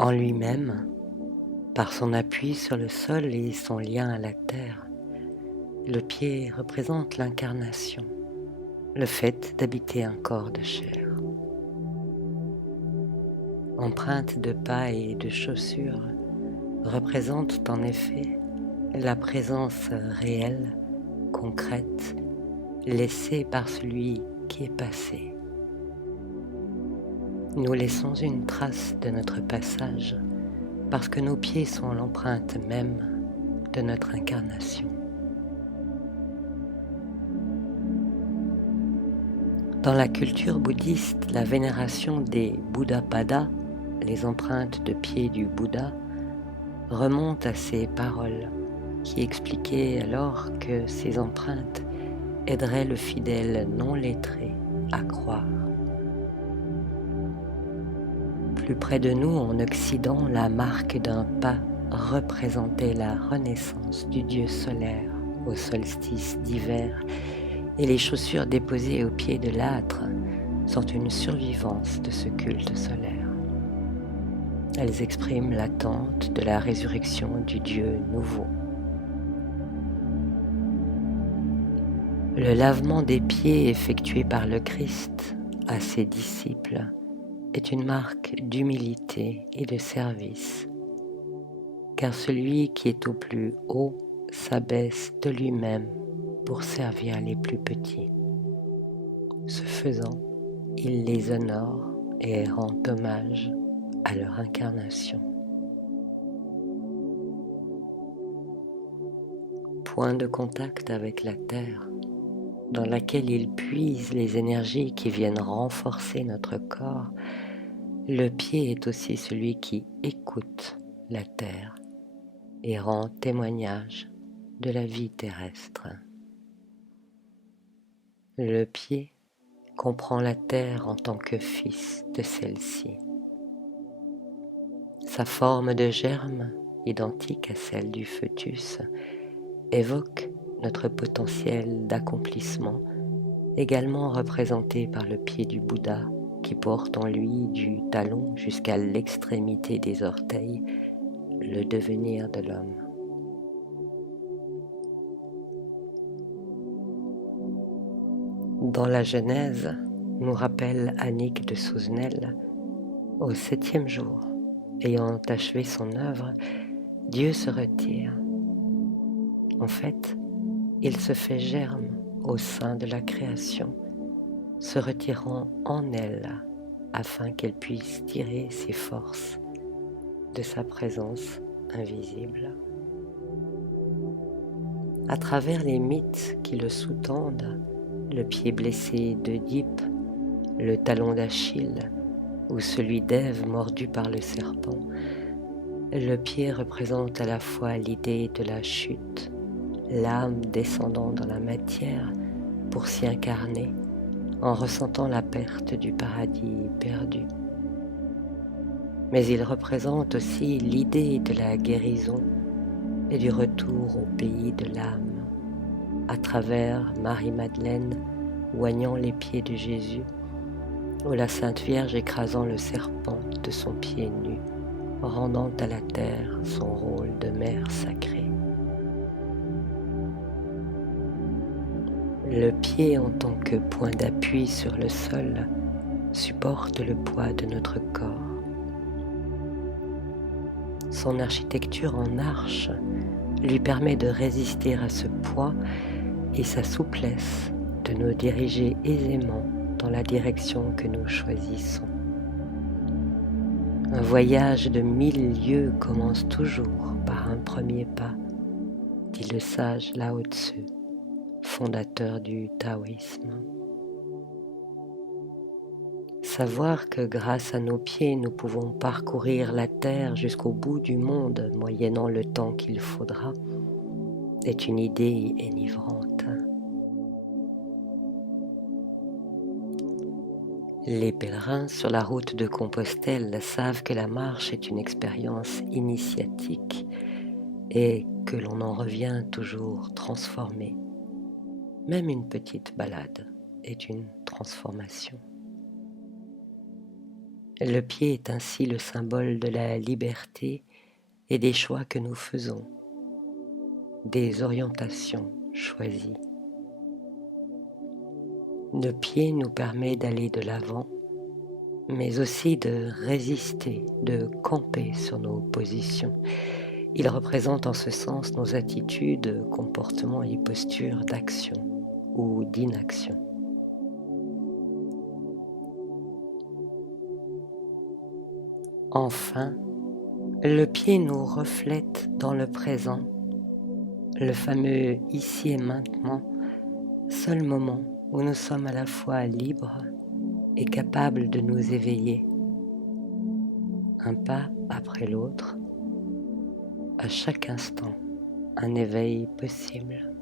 En lui-même, par son appui sur le sol et son lien à la terre, le pied représente l'incarnation, le fait d'habiter un corps de chair. Empreintes de pas et de chaussures représentent en effet la présence réelle, concrète, laissée par celui qui est passé. Nous laissons une trace de notre passage parce que nos pieds sont l'empreinte même de notre incarnation. Dans la culture bouddhiste, la vénération des Buddhapadas, les empreintes de pieds du Bouddha, remonte à ces paroles qui expliquaient alors que ces empreintes aideraient le fidèle non lettré à croire. Plus près de nous, en Occident, la marque d'un pas représentait la renaissance du dieu solaire au solstice d'hiver, et les chaussures déposées au pied de l'âtre sont une survivance de ce culte solaire. Elles expriment l'attente de la résurrection du Dieu nouveau. Le lavement des pieds effectué par le Christ à ses disciples est une marque d'humilité et de service, car celui qui est au plus haut s'abaisse de lui-même pour servir les plus petits. Ce faisant, il les honore et rend hommage à leur incarnation. Point de contact avec la terre, dans laquelle il puise les énergies qui viennent renforcer notre corps, le pied est aussi celui qui écoute la terre et rend témoignage de la vie terrestre. Le pied comprend la terre en tant que fils de celle-ci. Sa forme de germe, identique à celle du fœtus, évoque notre potentiel d'accomplissement, également représenté par le pied du Bouddha qui porte en lui du talon jusqu'à l'extrémité des orteils le devenir de l'homme. Dans la Genèse, nous rappelle Annick de Souzenel, au 7e jour, ayant achevé son œuvre, Dieu se retire. En fait, il se fait germe au sein de la création, se retirant en elle afin qu'elle puisse tirer ses forces de sa présence invisible. À travers les mythes qui le sous-tendent, le pied blessé d'Œdipe, le talon d'Achille ou celui d'Ève mordu par le serpent, le pied représente à la fois l'idée de la chute, l'âme descendant dans la matière pour s'y incarner en ressentant la perte du paradis perdu. Mais il représente aussi l'idée de la guérison et du retour au pays de l'âme, à travers Marie-Madeleine oignant les pieds de Jésus, ou la Sainte Vierge écrasant le serpent de son pied nu, rendant à la terre son rôle de mère sacrée. Le pied en tant que point d'appui sur le sol supporte le poids de notre corps. Son architecture en arche lui permet de résister à ce poids et sa souplesse de nous diriger aisément dans la direction que nous choisissons. Un voyage de 1000 lieues commence toujours par un premier pas, dit le sage Lao Tzu, fondateur du taoïsme. Savoir que grâce à nos pieds nous pouvons parcourir la terre jusqu'au bout du monde moyennant le temps qu'il faudra est une idée enivrante. Les pèlerins sur la route de Compostelle savent que la marche est une expérience initiatique et que l'on en revient toujours transformé. Même une petite balade est une transformation. Le pied est ainsi le symbole de la liberté et des choix que nous faisons, des orientations choisies. Le pied nous permet d'aller de l'avant, mais aussi de résister, de camper sur nos positions. Il représente en ce sens nos attitudes, comportements et postures d'action ou d'inaction. Enfin, le pied nous reflète dans le présent, le fameux ici et maintenant, seul moment où nous sommes à la fois libres et capables de nous éveiller, un pas après l'autre, à chaque instant, un éveil possible.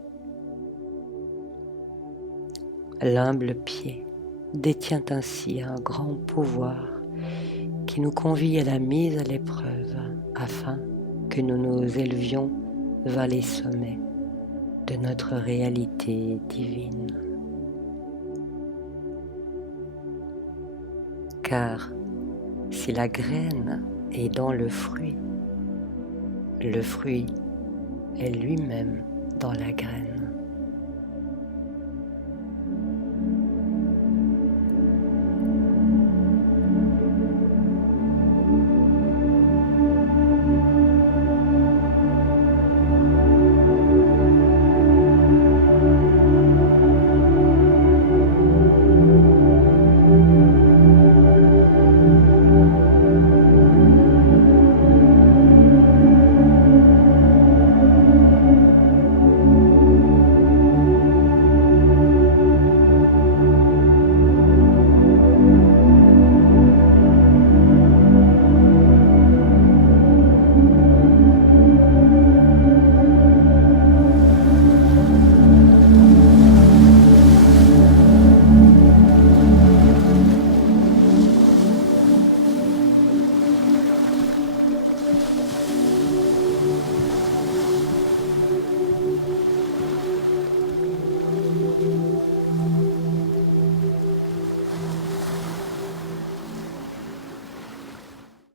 L'humble pied détient ainsi un grand pouvoir qui nous convie à la mise à l'épreuve afin que nous nous élevions vers les sommets de notre réalité divine. Car si la graine est dans le fruit est lui-même dans la graine.